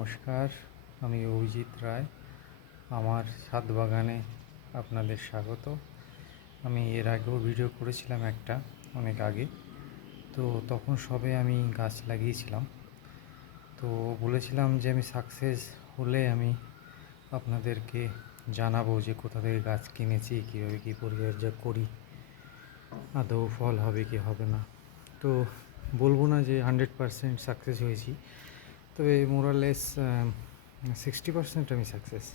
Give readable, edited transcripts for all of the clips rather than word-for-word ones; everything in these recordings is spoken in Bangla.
নমস্কার, আমি অভিজিৎ রায়। আমার ছাদ বাগানে আপনাদের স্বাগত। আমি এর আগেও ভিডিও করেছিলাম একটা, অনেক আগে। তো তখন সবে আমি গাছ লাগিয়েছিলাম। তো বলেছিলাম যে আমি সাকসেস হলে আমি আপনাদেরকে জানাবো যে কোথা থেকে গাছ কিনেছি, কীভাবে কী পরিচর্যা করি, আদৌ ফল হবে কি হবে না। তো বলবো না যে 100% সাকসেস হয়েছি, তবে মোরালেস 60% আমি সাকসেস।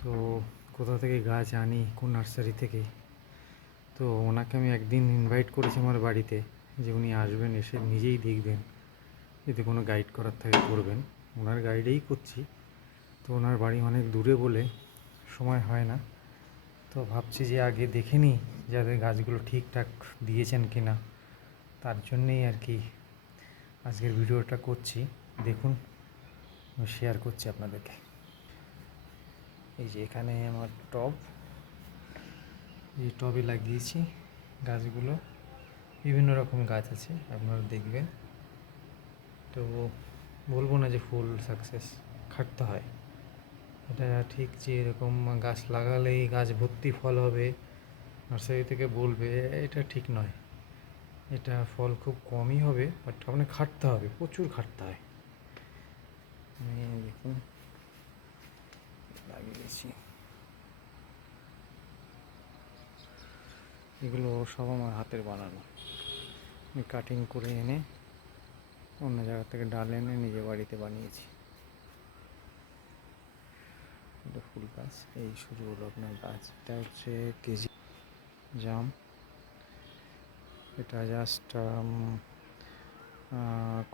তো কোথা থেকে গাছ আনি, কোন নার্সারি থেকে, তো ওনাকে আমি একদিন ইনভাইট করেছি আমার বাড়িতে, যে উনি আসবেন, এসে নিজেই দেখবেন, যদি কোনো গাইড করার থাকে করবেন। ওনার গাইডেই করছি। তো ওনার বাড়ি অনেক দূরে বলে সময় হয় না। তো ভাবছি যে আগে দেখে নিই যাদের গাছগুলো ঠিকঠাক দিয়েছেন কি না। তার জন্যেই আর কি আজকের ভিডিওটা করছি। দেখুন, আমি শেয়ার করছি আপনাদেরকে। এই যে এখানে আমার টব, এই টবে লাগিয়েছি গাছগুলো। বিভিন্ন রকম গাছ আছে, আপনারা দেখবেন। তো বলবো না যে ফুল সাকসেস, খাটতে হয়। এটা ঠিক যে এরকম গাছ লাগালেই গাছ ভর্তি ফল হবে, নার্সারি থেকে বলবে, এটা ঠিক নয়। এটা ফল খুব কমই হবে, বাট আপনাকে খাটতে হবে, প্রচুর খাটতে হয়। আমি দেখুন লাগিয়েছি, এগুলো সব আমার হাতের বানানো। আমি কাটিং করে এনে অন্য জায়গা থেকে ডাল এনে নিজে বাড়িতে বানিয়েছি। এটা ফুল গাছ, এই শুরু হলো আপনার গাছ। এটা হচ্ছে কেজি জাম। এটা জাস্ট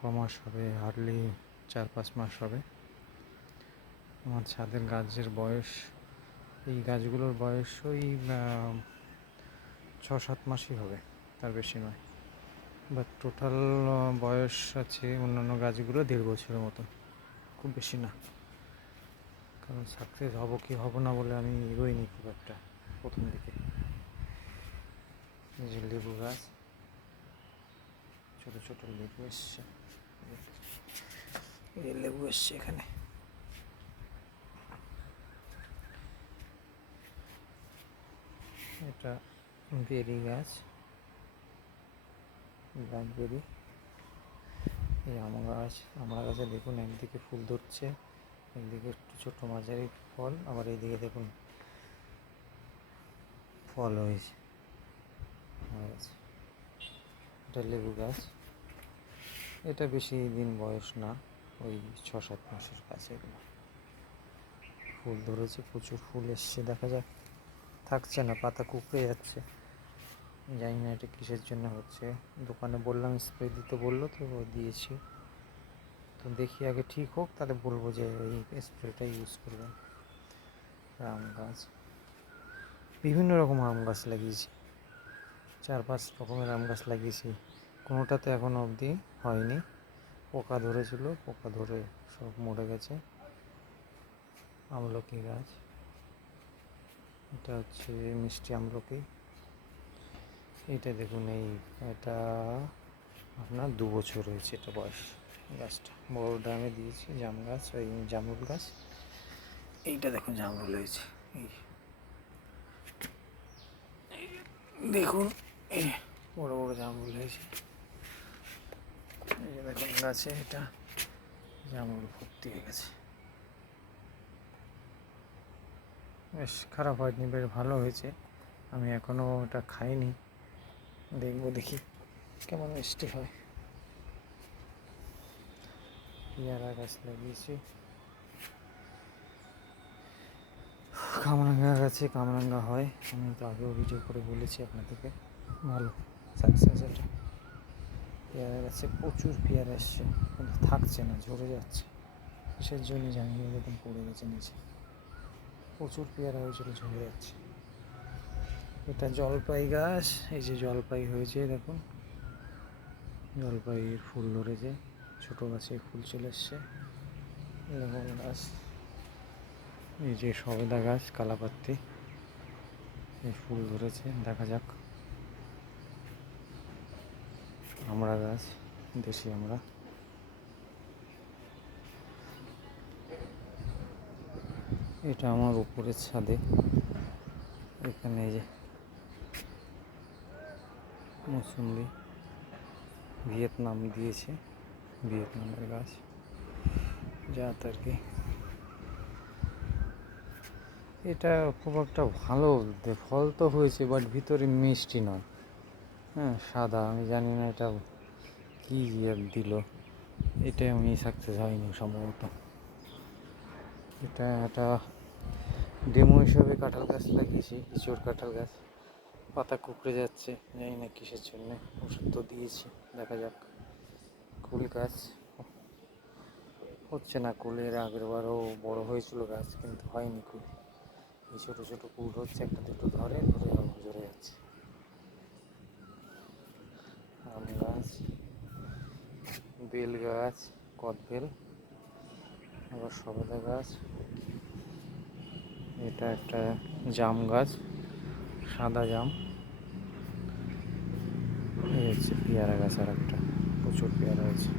কমাস হবে, হার্ডলি 4-5 মাস হবে। আমার ছাদের গাছের বয়স, এই গাছগুলোর বয়স ওই 6-7 মাসই হবে, তার বেশি নয়। বাট টোটাল বয়স আছে অন্যান্য গাছগুলো 1.5 বছরের মতন, খুব বেশি না। কারণ সাকসেস হবো কি হবো না বলে আমি এগোইনি খুব একটা প্রথম দিকে। এই যে লেবু গাছ, ছোটো ছোটো লেবু এসছে, এই লেবু এসছে এখানে। এটা বেরি গাছ, ব্ল্যাকবেরি। এই আম গাছ, আমরা গাছে দেখুন একদিকে ফুল ধরছে, একদিকে একটু ছোটো মাঝারি ফল, আবার এইদিকে দেখুন ফল হয়েছে। এটা লেবু গাছ, এটা বেশি দিন বয়স না, ওই 6-7 মাসের গাছ। এগুলো ফুল ধরেছে, প্রচুর ফুল এসছে, দেখা যাক। থাকছে না, পাতা কুকড়ে যাচ্ছে, জানি না এটা কিসের জন্য হচ্ছে। দোকানে বললাম স্প্রে দিতে, বললো, তো দিয়েছি। তো দেখি আগে ঠিক হোক, তাহলে বলবো যে এই স্প্রেটা ইউজ করবেন। আম গাছ, বিভিন্ন রকম আম গাছ লাগিয়েছি, 4-5 রকমের আম গাছ লাগিয়েছি। কোনোটাতে এখনও অবধি হয়নি, পোকা ধরেছিল, পোকা ধরে সব মরে গেছে। আমলকি গাছ, এটা হচ্ছে মিষ্টি আমলকি। এটা দেখুন, এটা আপনার 2 বছর হয়েছে এটা বয়স। গাছটা বড় ড্রামে দিয়েছি, জাম গাছ, ওই জামরুল গাছ। এইটা দেখুন জামরুল হয়েছে, এই দেখুন, এই বড় বড় জামরুল হয়েছে। এই যে দেখুন গাছে এটা জামরুল ভর্তি হয়ে গেছে। বেশ খারাপ হয়নি, বেশ ভালো হয়েছে। আমি এখনও ওটা খাইনি, দেখবো, দেখি কেমন মিষ্টি হয়। পেয়ারা গাছ লাগিয়েছি, কামরাঙ্গা গাছে কামরাঙ্গা হয়, আমি তো আগেও ভিডিও করে বলেছি আপনাদেরকে, ভালো সাকসেস এটা। পেয়ারা গাছে প্রচুর পেয়ারা এসছে, কিন্তু থাকছে না, ঝরে যাচ্ছে, কিসের জন্য জানি না, এরকম পড়ে গেছে নিচে। প্রচুর পেয়ারা হয়েছিল, ঝরে যাচ্ছে। এটা জলপাই গাছ, এই যে জলপাই হয়েছে দেখুন, জলপাইয়ের ফুল ধরেছে, ছোটো গাছে ফুল চলে এসছে। লেমন গাছ, এই যে সবেদা গাছ, কালাপাত্তি, এই ফুল ধরেছে, দেখা যাক। আমড়া গাছ, দেশি আমড়া, এটা আমার উপরের ছাদে। এখানে এই যে মৌসুম্বি ভিয়েতনাম দিয়েছে, ভিয়েতনামের গাছ জাত আর কি। এটা খুব একটা ভালো ফল তো হয়েছে, বাট ভিতরে মিষ্টি নয়। হ্যাঁ, সাদা। আমি জানি না এটা কি দিল, এটাই আমি সাকসেস হয়নি সম্ভবত। এটা একটা ডেমো হিসাবে কাঁঠাল গাছ লাগিয়েছি, ইঁচড় কাঁঠাল গাছ। পাতা কুকড়ে যাচ্ছে, জানি না কিসের জন্য, ওষুধ তো দিয়েছি, দেখা যাক। কুল গাছ হচ্ছে না, কুলের আগের বারও বড় হয়েছিল গাছ, কিন্তু হয়নি কুল। এই ছোটো ছোটো কুল হচ্ছে, একটা দুটো ধরে ঝরে যাচ্ছে। আম গাছ, বেল গাছ, কদবেল, আবার সবেদা গাছ। এটা একটা জাম গাছ, সাদা জাম। এই হচ্ছে পেয়ারা গাছ, আর একটা প্রচুর পেয়ারা হয়েছে।